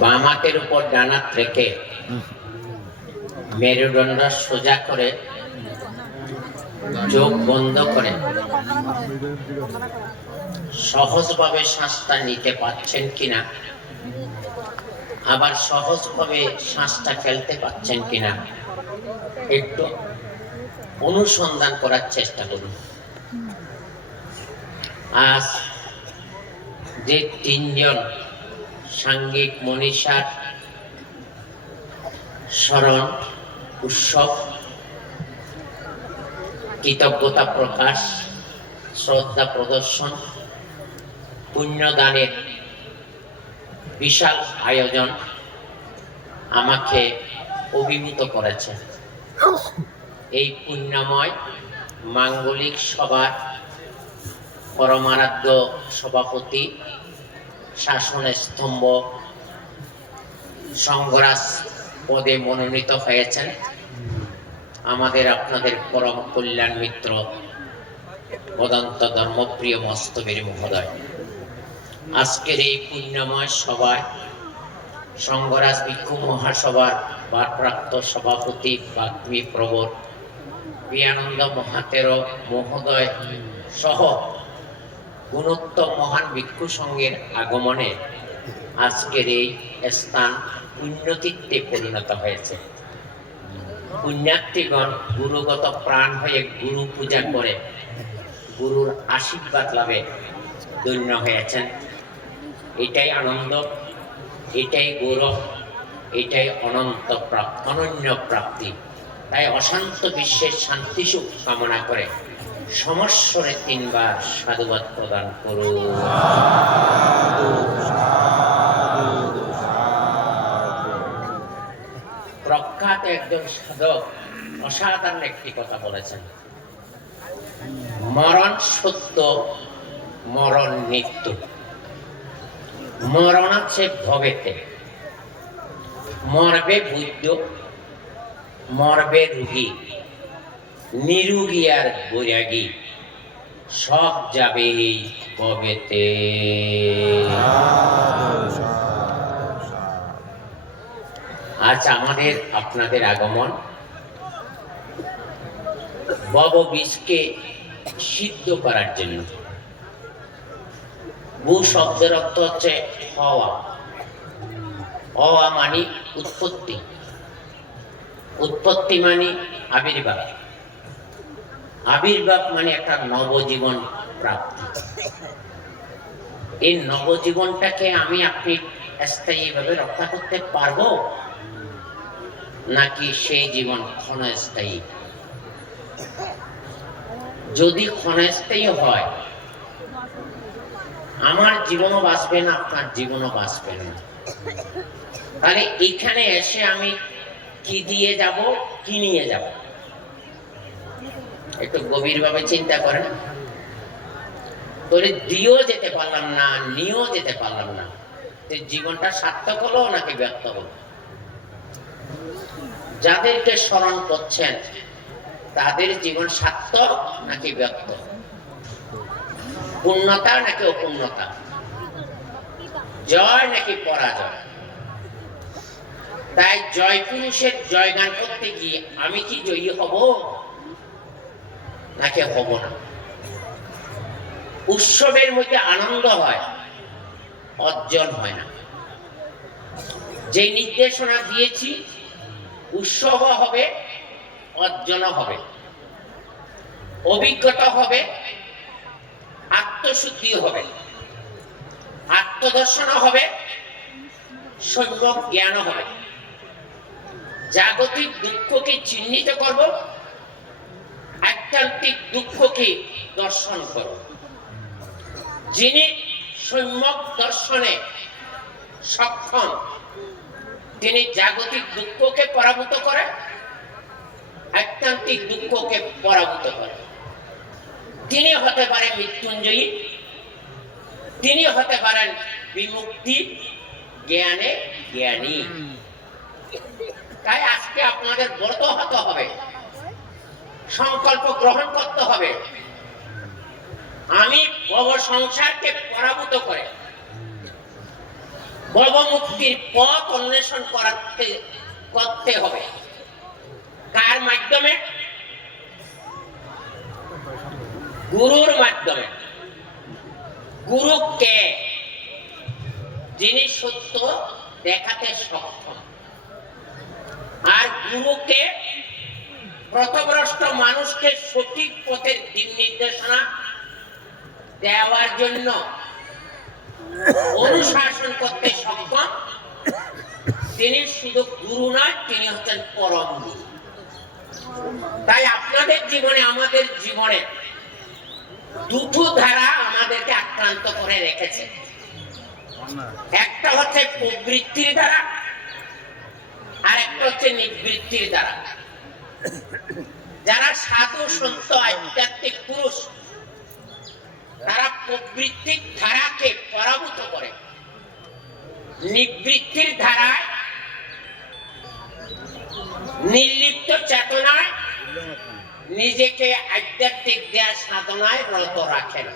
বাম হাতের উপর ডানাত রেখে মেরুদণ্ড সোজা করে চোখ বন্ধ করে সহজভাবে শ্বাসটা নিতে পারছেন কিনা? আবার সহজভাবে শ্বাসটা ফেলতে পারছেন কিনা? একটু অনুসন্ধান করার চেষ্টা করুন। আজ যে তিনজন সাঙ্গিক মনীষার স্মরণ, উৎসব, কৃতজ্ঞতা প্রকাশ, শ্রদ্ধা প্রদর্শন, পুণ্যদানের বিশাল আয়োজন আমাকে অভিভূত করেছে। এই পুণ্যময় মাঙ্গলিক সভার পরমারাধ্য সভাপতি, শাসনের স্তম্ভ, সংঘরাজ পদে মনোনীত হয়েছেন আমাদের আপনাদের পরম কল্যাণ মিত্র পদন্ত ধর্মপ্রিয় মস্তবীর মহোদয়। আজকের এই পুণ্যময় সভায় সংঘরাজ ভিক্ষু মহাসভার ভারপ্রাপ্ত সভাপতি বাগ্মী প্রবর, বিয়ানন্দ মহাতের মহোদয় সহ গুণোত্তম মহান ভিক্ষু সংঘের আগমনে আজকের এই স্থান পুণ্যতীর্থে পরিণত হয়েছে। পুণ্যার্থীগণ গুরুগত প্রাণ হয়ে গুরু পূজা করে গুরুর আশীর্বাদ লাভে ধন্য হয়েছেন। এটাই আনন্দ, এটাই গৌরব, এটাই অনন্ত অনন্য প্রাপ্তি। তাই অশান্ত বিশ্বের শান্তি সুখ কামনা করে সমস্বরে তিনবার সাধুবাদ প্রদান করুন। প্রখ্যাত একজন সাধক অসাধারণ একটি কথা বলেছেন। মরণ সত্য, মরণ নিত্য। মরণ আছে ভবেতে। মরবে বৈদ্য মরবে রুগী নিরুগী আর বৈরাগী সব যাবে এই ভবেতে আজ আমাদের, আপনাদের আগমন। বব বীজকে সিদ্ধ করার জন্য। ভূ শব্দের অর্থ হচ্ছে হওয়া। হওয়া মানে উৎপত্তি। উৎপত্তি মানে আবির্ভাব। আবির্ভাব মানে একটা নবজীবন প্রাপ্তি। এই নবজীবনটাকে আমি আপনি স্থায়ীভাবে রক্ষা করতে পারব? নাকি সেই জীবন ক্ষণস্থায়ী? যদি ক্ষণস্থায়ী হয়, আমার জীবনও বাঁচবে না, আপনার জীবনও বাঁচবে না। তাহলে এখানে এসে আমি কি দিয়ে যাব, কি নিয়ে যাব? একটু গভীরভাবে চিন্তা করেন। তোরে দিয়েও যেতে পারলাম না নিয়েও যেতে পারলাম না। জীবনটা সার্থক হলো নাকি ব্যর্থ হলো? যাদেরকে স্মরণ করছেন, তাদের জীবন সার্থক নাকি ব্যর্থ? পূর্ণতা নাকি অপূর্ণতা? জয় নাকি পরাজয়? তাই জয় পুরুষের জয়গান করতে গিয়ে আমি কি জয়ী হব? নাকি হব না। উৎসবের মধ্যে আনন্দ হয়, অর্জন হয় না। যে নির্দেশনা দিয়েছি, উৎসব হবে, অর্জন হবে। অভিজ্ঞতা হবে আত্মশুদ্ধি হবে। আত্মদর্শন হবে সম্যক জ্ঞান হবে। জাগতিক দুঃখকে চিহ্নিত করব আত্মান্তিক দুঃখকে দর্শন করব যিনি সম্যক দর্শনে সক্ষম, তিনি জাগতিক দুঃখকে পরাভূত করে আত্মান্তিক দুঃখকে পরাভূত করে। তিনি হতে পারে মৃত্যুঞ্জয়ী, তিনি হতে পারেন বিমুক্তি, জ্ঞানে জ্ঞানী। তাই আজকে আপনাদের ব্রত হতে হবে। সংকল্প গ্রহণ করতে হবে। আমি ভব সংসারকে পরাভূত করে ভবমুক্তির পথ অন্বেষণ করাতে করতে হবে। কার মাধ্যমে? গুরুর মাধ্যমে। গুরু কে? যিনি সত্য দেখাতে সক্ষম। আর গুরুকে প্রথভ্রষ্ট মানুষকে সঠিক পথের দিক নির্দেশনা দেওয়ার জন্য অনুশাসন করতে সক্ষম। তিনি শুধু গুরু নয়, তিনি হচ্ছেন পরম গুরু। তাই আপনাদের জীবনে, আমাদের জীবনে দুটো ধারা আমাদেরকে আক্রান্ত করে রেখেছে। একটা হচ্ছে প্রবৃত্তির দ্বারা আর একটা হচ্ছে নিবৃত্তির দ্বারা যারা সাধু, সন্ত, আধ্যাত্মিক পুরুষ, তারা প্রবৃত্তির ধারাকে পরাভূত করে। নিবৃত্তির ধারায়, নির্লিপ্ত চেতনায়, নিজেকে আধ্যাত্মিক দেয়া সাধনায় রত রাখেন।